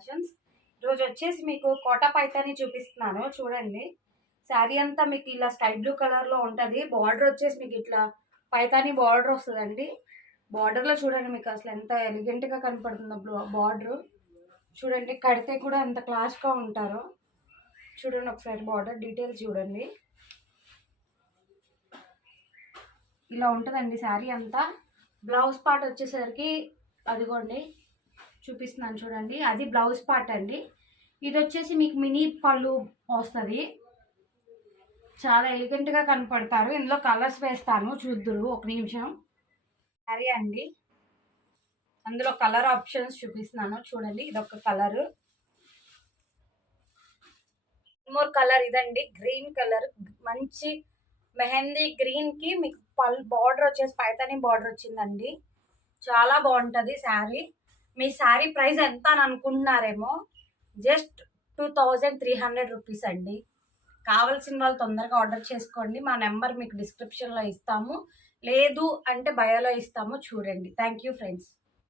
Fashions. ఈరోజు వచ్చేసి మీకు కోటా పైతాని చూపిస్తున్నాను చూడండి. శారీ అంతా మీకు ఇలా స్కై బ్లూ కలర్లో ఉంటుంది. బార్డర్ వచ్చేసి మీకు ఇట్లా పైతాని బార్డర్ వస్తుందండి. బార్డర్లో చూడండి మీకు అసలు ఎంత ఎలిగెంట్గా కనపడుతుందో బార్డర్. చూడండి కడితే కూడా ఎంత క్లాస్గా ఉంటారో చూడండి. ఒకసారి బార్డర్ డీటెయిల్స్ చూడండి. ఇలా ఉంటుందండి శారీ అంతా. బ్లౌజ్ పార్ట్ వచ్చేసరికి అదిగోండి చూపిస్తున్నాను చూడండి. అది బ్లౌజ్ పార్ట్ అండి. ఇది వచ్చేసి మీకు మినీ పళ్ళు వస్తుంది. చాలా ఎలిగెంట్గా కనపడతారు. ఇందులో కలర్స్ వేస్తాను చూద్దురు ఒక నిమిషం. శారీ అండి, అందులో కలర్ ఆప్షన్స్ చూపిస్తున్నాను చూడండి. ఇదొక కలరు, మోర్ కలర్ ఇదండి గ్రీన్ కలర్, మంచి మెహందీ గ్రీన్ కి మీకు బార్డర్ వచ్చేసి పైతాని బార్డర్ వచ్చిందండి. చాలా బాగుంటుంది శారీ. మీ శారీ ప్రైస్ ఎంత అని అనుకుంటున్నారేమో, జస్ట్ 2300 రూపీస్ అండి. కావాల్సిన వాళ్ళు తొందరగా ఆర్డర్ చేసుకోండి. మా నెంబర్ మీకు డిస్క్రిప్షన్లో ఇస్తాము, లేదు అంటే బయోలో ఇస్తాము చూడండి. Thank you friends.